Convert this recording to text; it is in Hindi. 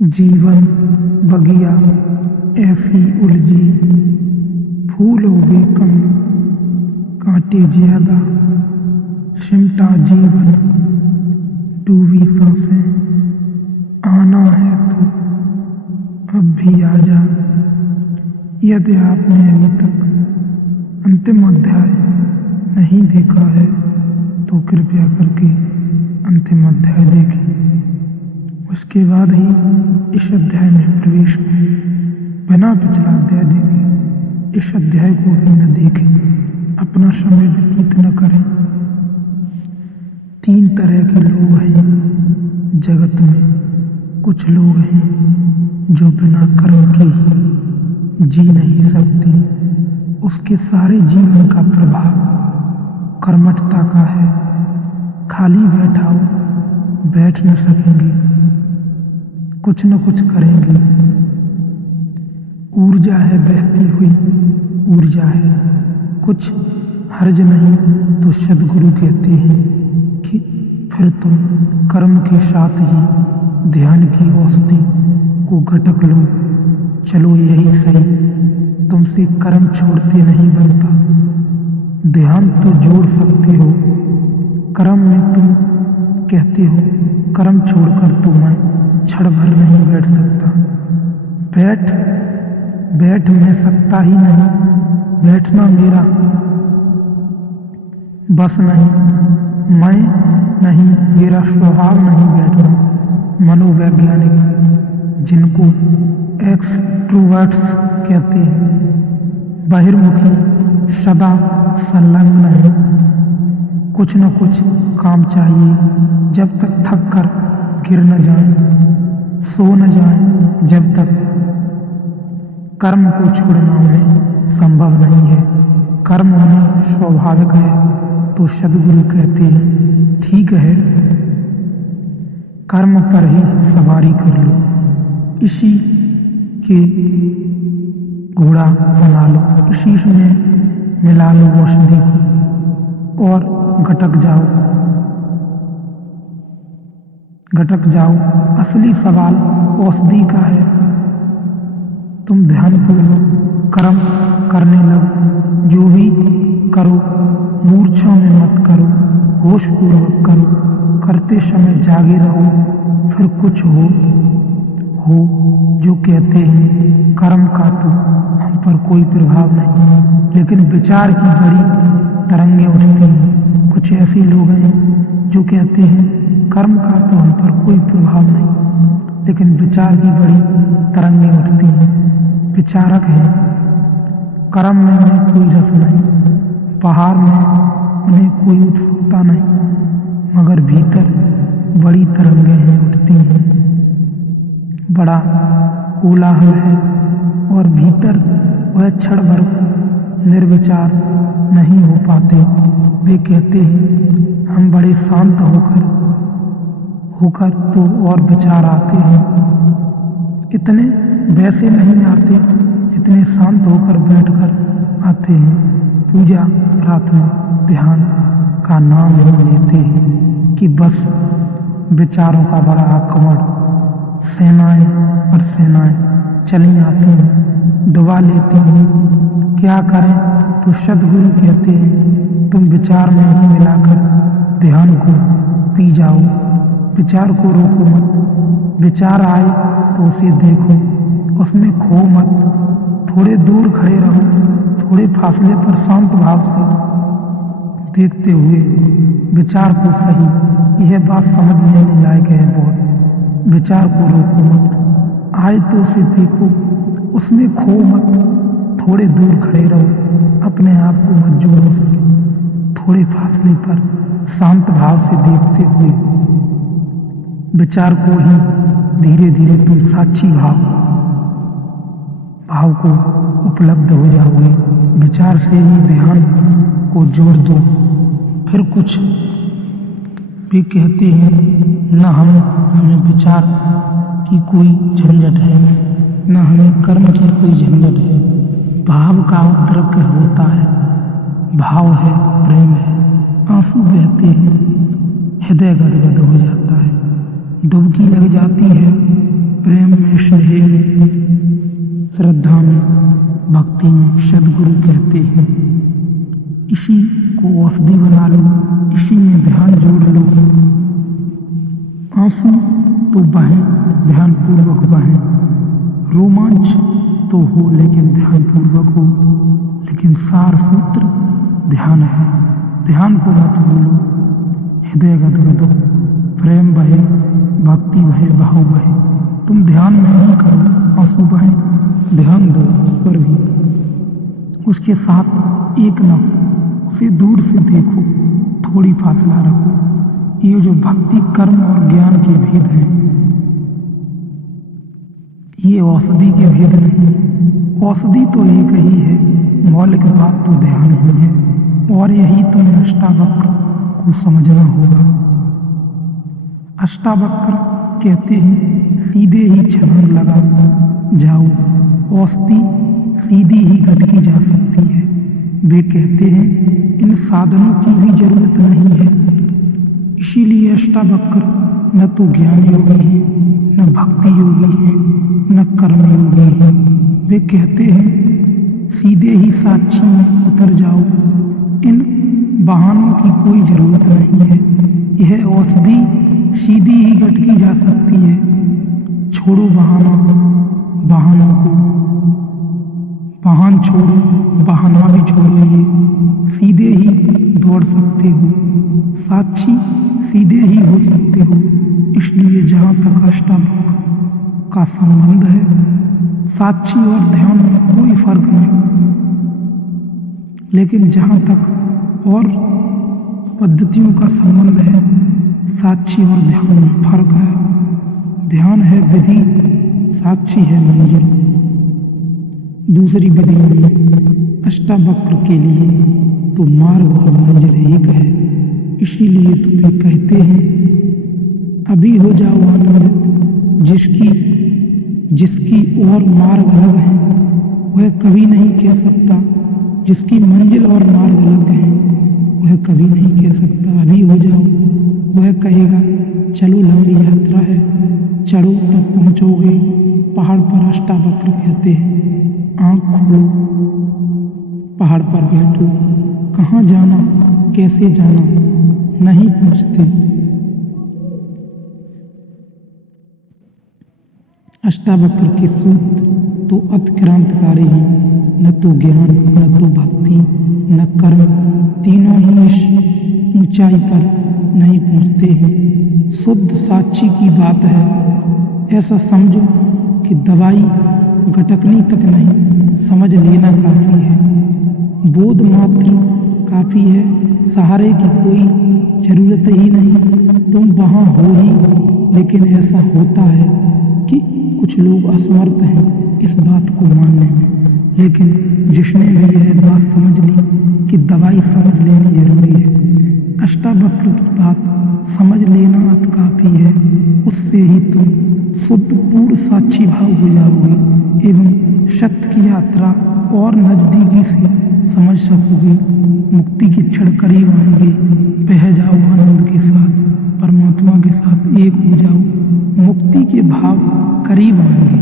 जीवन बगिया ऐसी उलझी, फूल उगे कम कांटे ज्यादा, सिमटा जीवन डूबी सांसें। आना है तो अब भी आजा। यदि आपने अभी तक अंतिम अध्याय नहीं देखा है तो कृपया करके अंतिम अध्याय देखें, उसके बाद ही इस अध्याय में प्रवेश करें। बिना पिछला अध्याय देखे इस अध्याय को भी न देखें, अपना समय व्यतीत न करें। 3 तरह के लोग हैं जगत में। कुछ लोग हैं जो बिना कर्म के ही जी नहीं सकते, उसके सारे जीवन का प्रभाव कर्मठता का है। खाली बैठाओ बैठ न सकेंगे, कुछ न कुछ करेंगे। ऊर्जा है बहती हुई, ऊर्जा है, कुछ हर्ज नहीं। तो सद्गुरु कहते हैं कि फिर तुम कर्म के साथ ही ध्यान की औषधि को घटक लो। चलो यही सही, तुमसे कर्म छोड़ते नहीं बनता। ध्यान तो जोड़ सकते हो, कर्म में तुम कहते हो कर्म छोड़कर तो मैं क्षण भर नहीं बैठ सकता। बैठ मैं सकता ही नहीं, बैठना मेरा बस नहीं, मैं नहीं, मेरा स्वभाव नहीं बैठना। मनोवैज्ञानिक जिनको एक्सट्रोवर्ट्स कहते हैं, बहिर्मुखी सदा संलग्न है। कुछ न कुछ काम चाहिए जब तक थक कर गिर न जाए, सो न जाए। जब तक कर्म को छोड़ना उन्हें संभव नहीं है, कर्म उन्हें स्वाभाविक है। तो सद्गुरु कहते हैं ठीक है, कर्म पर ही सवारी कर लो, इसी के घोड़ा बना लो, इसी में मिला लो औषधि को और घटक जाओ। असली सवाल औषधि का है। तुम ध्यानपूर्वक कर्म करने लगो। जो भी करो मूर्छा में मत करो, होश पूर्वक करो। करते समय जागे रहो। फिर कुछ हो जो कहते हैं कर्म का तो हम पर कोई प्रभाव नहीं, लेकिन विचार की बड़ी तरंगें उठती हैं। कुछ ऐसे लोग हैं जो कहते हैं कर्म का तो हम पर कोई प्रभाव नहीं, लेकिन विचार की बड़ी तरंगें उठती हैं। विचारक हैं, कर्म में उन्हें कोई रस नहीं, बाहर में उन्हें कोई उत्सुकता नहीं, मगर भीतर बड़ी तरंगें हैं उठती हैं। बड़ा कोलाहल है और भीतर वह क्षण भर को निर्विचार नहीं हो पाते। वे कहते हैं हम बड़े शांत होकर तो और विचार आते हैं। इतने वैसे नहीं आते जितने शांत होकर बैठकर आते हैं। पूजा प्रार्थना ध्यान का नाम ही लेते हैं कि बस विचारों का बड़ा आक्रमण, सेनाएं पर सेनाएं चली आती हैं, डुबा लेती हैं। क्या करें? तो सद्गुरु कहते हैं तुम विचार में ही मिलाकर ध्यान को पी जाओ। विचार को रोको मत। विचार आए तो उसे देखो, उसमें खो मत। थोड़े दूर खड़े रहो, थोड़े फासले पर शांत भाव से देखते हुए विचार को सही। यह बात समझ लेने लायक है बहुत। विचार को रोको मत। आए तो उसे देखो, उसमें खो मत। थोड़े दूर खड़े रहो, अपने आप को मत जोड़ो उससे। थोड़े फासले पर शांत भाव से देखते हुए विचार को ही धीरे धीरे तुम साक्षी भाव को उपलब्ध हो जाओगे। विचार से ही ध्यान को जोड़ दो। फिर कुछ भी कहते हैं न हमें विचार की कोई झंझट है, न हमें कर्म की कोई झंझट है। भाव का उद्रेक होता है, भाव है, प्रेम है, आंसू बहते हैं, हृदय गदगद हो जाता है, डुबकी लग जाती है, प्रेम स्नेह में, श्रद्धा में, भक्ति में सद्गुरु कहते हैं। इसी को औषधि बना लो, इसी में ध्यान जोड़ लो। आंसू तो बहें, ध्यानपूर्वक बहें, रोमांच तो हो लेकिन ध्यानपूर्वक हो। लेकिन सार सूत्र ध्यान है, ध्यान को मत भूलो। हृदय गदगद हो, प्रेम बहे, भक्ति बहे, भाव बहे। तुम ध्यान में ही करो, आंसू बहे, ध्यान दो उस पर भी। उसके साथ एक न हो, उसे दूर से देखो, थोड़ी फासला रखो। ये जो भक्ति, कर्म और ज्ञान के भेद हैं, ये औषधि के भेद नहीं है। औषधि तो एक ही है, मौलिक बात तो ध्यान ही है। और यही तुम्हें अष्टावक्र को समझना होगा। अष्टावक्र कहते हैं सीधे ही छलांग लगा जाओ, औषधि सीधी ही गटकी जा सकती है। वे कहते हैं इन साधनों की भी जरूरत नहीं है। इसीलिए अष्टावक्र न तो ज्ञान योगी है, न भक्ति योगी है, न कर्म योगी है। वे कहते हैं सीधे ही साक्षी में उतर जाओ, इन बहानों की कोई जरूरत नहीं है। यह औषधि सीधी ही गटकी जा सकती है। छोड़ो बहानों को, बहान छोड़ो, बहाना भी छोड़ो। ये सीधे ही दौड़ सकते हो, साक्षी सीधे ही हो सकते हो। इसलिए जहाँ तक अष्टावक्र का संबंध है, साक्षी और ध्यान में कोई फर्क नहीं। लेकिन जहाँ तक और पद्धतियों का संबंध है, साक्षी और ध्यान में फर्क है। ध्यान है विधि, साक्षी है मंजिल। दूसरी विधियों में अष्टावक्र के लिए तो मार्ग और मंजिल एक है। इसीलिए तो वे कहते हैं अभी हो जाओ आनंदित, जिसकी और मार्ग अलग है वह कभी नहीं कह सकता, जिसकी मंजिल और मार्ग अलग है वह कभी नहीं कह सकता अभी हो जाओ। वह कहेगा चलो लंबी यात्रा है, चढ़ो तब पहुँचोगे पहाड़ पर। अष्टावक्र कहते हैं आँख खोलो, पहाड़ पर बैठो, कहाँ जाना, कैसे जाना नहीं पूछते। अष्टावक्र के सूत्र तो अतिक्रांतकारी हैं। न तो ज्ञान, न तो भक्ति, न कर्म, तीनों ही इस ऊंचाई पर नहीं पहुँचते हैं। शुद्ध साक्षी की बात है। ऐसा समझो कि दवाई गटकनी तक नहीं, समझ लेना काफ़ी है, बोध मात्र काफ़ी है, सहारे की कोई ज़रूरत ही नहीं। तुम वहाँ हो ही। लेकिन ऐसा होता है कि कुछ लोग असमर्थ हैं इस बात को मानने में। लेकिन जिसने भी यह बात समझ ली कि दवाई समझ लेनी जरूरी है, अष्टावक्र की बात समझ लेना अत काफ़ी है। उससे ही तुम शुद्ध पूर्ण साक्षी भाव हो जाओगे एवं सत्य की यात्रा और नज़दीकी से समझ सकोगे। मुक्ति के क्षण करीब आएंगे। बह जाओ आनंद के साथ, परमात्मा के साथ एक हो जाओ। मुक्ति के भाव करीब आएंगे।